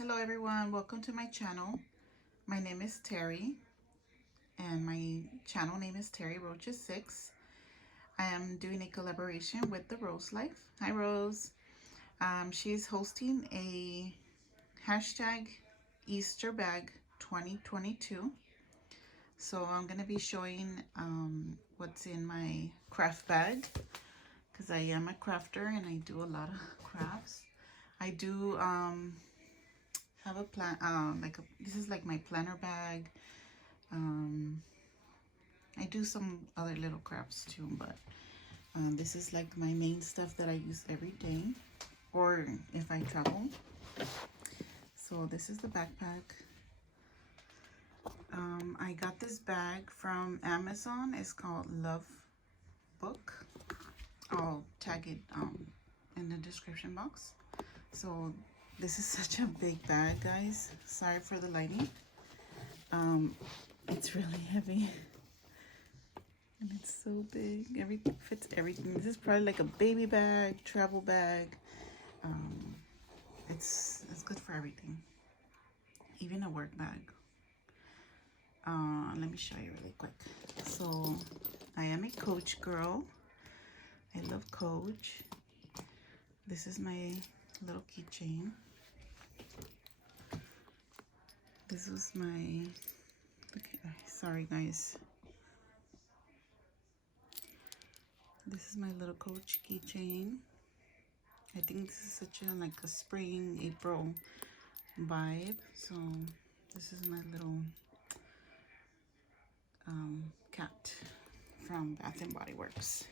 Hello everyone, welcome to my channel. My name is Terry and my channel name is Terry Roaches 6. I am doing a collaboration with the Rose Life. Hi Rose. She's hosting a hashtag Easter bag 2022. So I'm going to be showing what's in my craft bag because I am a crafter and I do a lot of crafts. I do have a plan, this is like my planner bag. I do some other little crafts too, but this is like my main stuff that I use every day or if I travel. So this is the backpack. I got this bag from Amazon. It's called Love Book. I'll tag it in the description box. So this is such a big bag, guys. Sorry for the lighting. It's really heavy. And it's so big. Everything fits everything. This is probably like a baby bag, travel bag. It's good for everything. Even a work bag. Let me show you really quick. So I am a Coach girl. I love Coach. This is my little keychain. This was my, okay, sorry guys. This is my little Coach keychain. I think this is such a like a spring, April vibe. So this is my little cat from Bath and Body Works.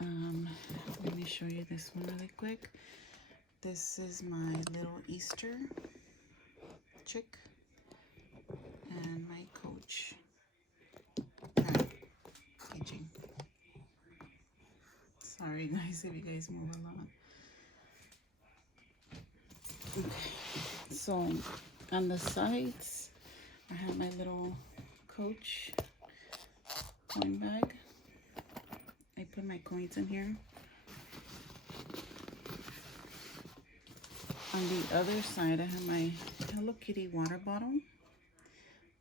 Let me show you this one really quick. This is my little Easter chick and my Coach keychain. Sorry guys if you guys move a lot. Okay, so on the sides I have my little Coach coin bag. I put my coins in here. On the other side I have my Hello Kitty water bottle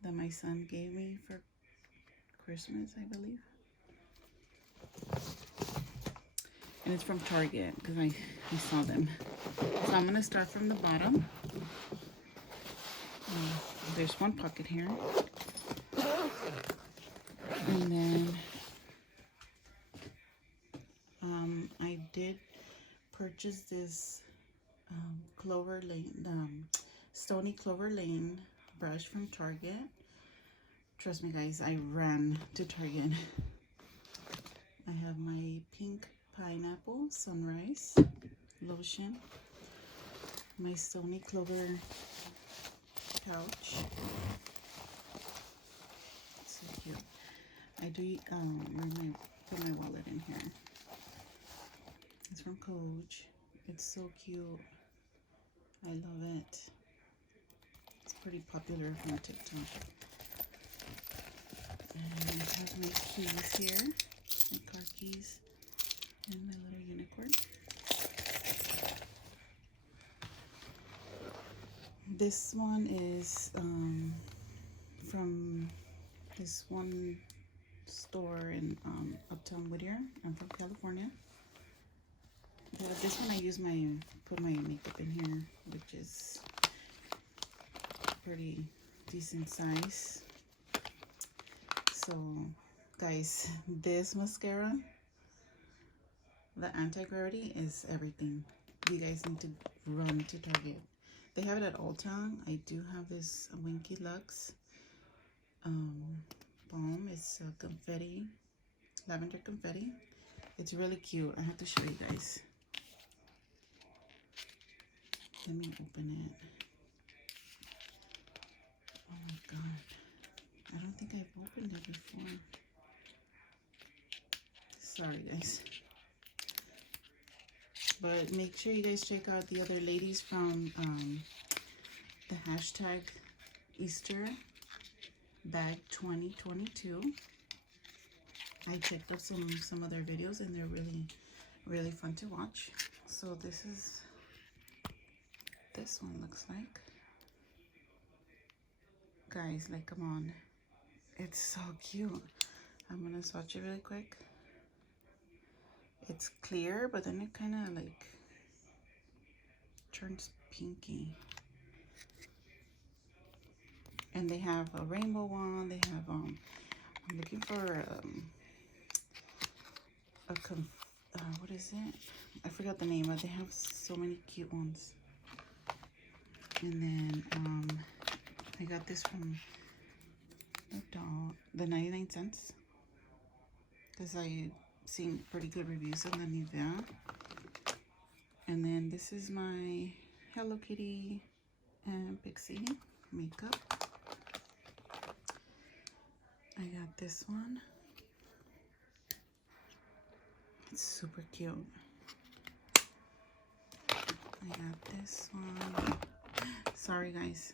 that my son gave me for Christmas, I believe. And it's from Target because I saw them. So I'm going to start from the bottom. There's one pocket here. And then I did purchase this Clover Lane, Stony Clover Lane brush from Target. Trust me guys, I ran to Target. I have my pink pineapple sunrise lotion, my Stony Clover pouch. So cute. I do put my wallet in here. It's from Coach. It's so cute. I love it. It's pretty popular from TikTok. And I have my keys here, my car keys, and my little unicorn. This one is from this one store in Uptown Whittier. I'm from California. This one I use put my makeup in here, which is pretty decent size. So guys, this mascara, the anti-gravity, is everything. You guys need to run to Target. They have it at Old Town. I do have this Winky Lux balm. It's confetti, lavender confetti. It's really cute. I have to show you guys. Let me open it. Oh my god. I don't think I've opened it before. Sorry guys. But make sure you guys check out the other ladies from the hashtag Easter bag 2022. I checked out some other videos and they're really fun to watch. So this is this one looks like. Guys, like, come on. It's so cute. I'm gonna swatch it really quick. It's clear, but then it kind of like turns pinky. And they have a rainbow one. They have I'm looking for what is it? I forgot the name, but they have so many cute ones. And then I got this from the 99 cents because I seen pretty good reviews on the Nivea. And then this is my Hello Kitty and Pixie makeup. I got this one. It's super cute. I got this one. Sorry guys.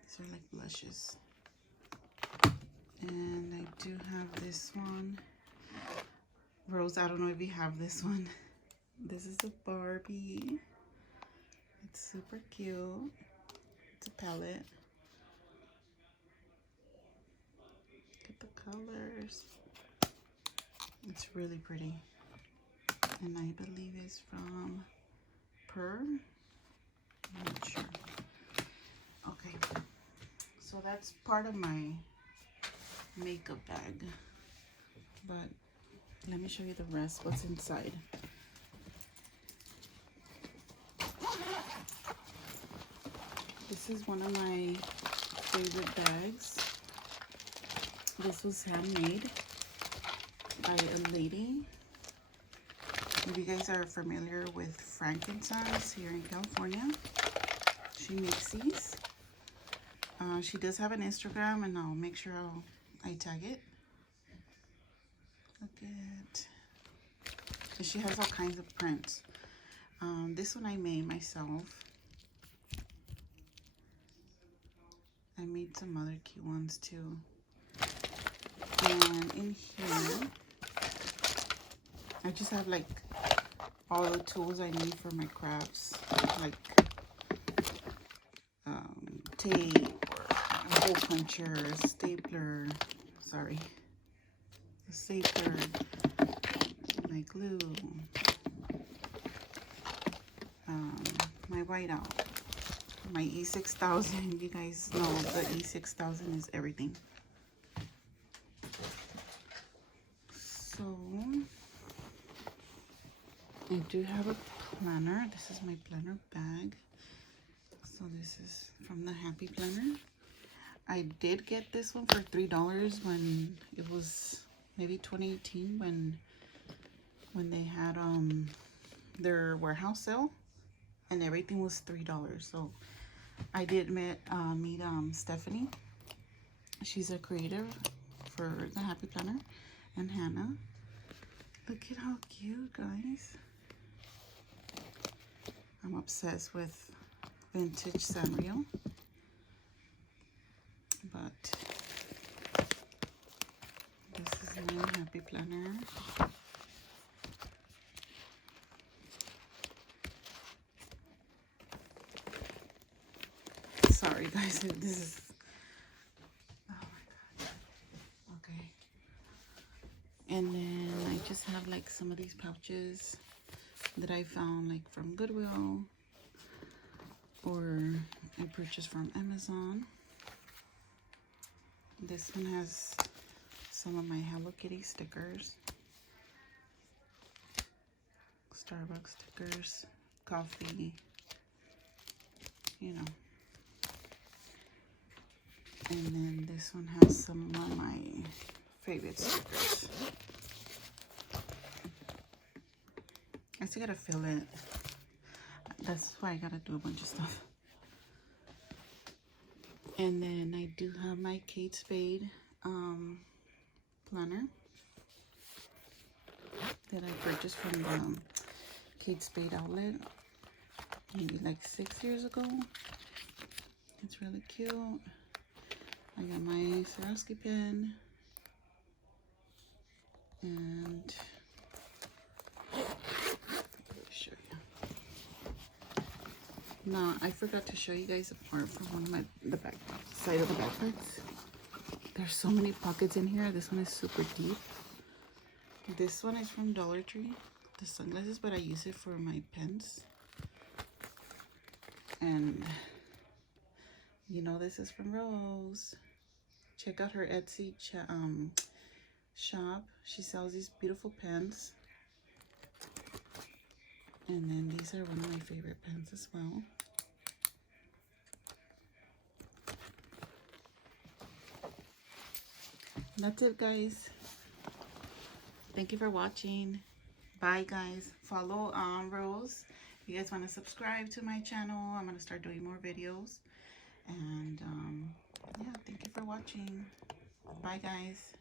These are like blushes. And I do have this one. Rose, I don't know if you have this one. This is a Barbie. It's super cute. It's a palette. Look at the colors. It's really pretty. And I believe it's from Per. I'm not sure. Okay. So that's part of my makeup bag. But let me show you the rest, what's inside. This is one of my favorite bags. This was handmade by a lady. If you guys are familiar with frankincense here in California, she makes these. She does have an Instagram, and I'll make sure I tag it. Look at, and she has all kinds of prints. This one I made myself. I made some other cute ones too. And in here, I just have like all the tools I need for my crafts, like tape, or a hole puncher, a stapler, sorry, a stapler, my glue, my whiteout, my E6000. You guys know the E6000 is everything. So I do have a planner. This is my planner bag. So this is from the Happy Planner. I did get this one for $3 when it was maybe 2018 when they had their warehouse sale and everything was $3. So I did meet Stephanie. She's a creator for the Happy Planner, and Hannah. Look at how cute, guys. I'm obsessed with vintage Sanrio, but this is my Happy Planner. Sorry guys, this is, oh my god. Okay. And then I just have like some of these pouches that I found like from Goodwill, or I purchased from Amazon. This one has some of my Hello Kitty stickers, Starbucks stickers, coffee, you know. And then this one has some of my favorite stickers. I still gotta fill it. That's why I gotta do a bunch of stuff. And then I do have my Kate Spade planner that I purchased from the Kate Spade outlet maybe like 6 years ago. It's really cute. I got my Swarovski pen, and Now, I forgot to show you guys a part from one of the back side of the backpacks. There's so many pockets in here. This one is super deep. This one is from Dollar Tree, the sunglasses, but I use it for my pens. And you know this is from Rose. Check out her Etsy shop. She sells these beautiful pens. And then these are one of my favorite pens as well. And that's it, guys. Thank you for watching. Bye, guys. Follow Rose. If you guys want to subscribe to my channel, I'm going to start doing more videos. And yeah, thank you for watching. Bye, guys.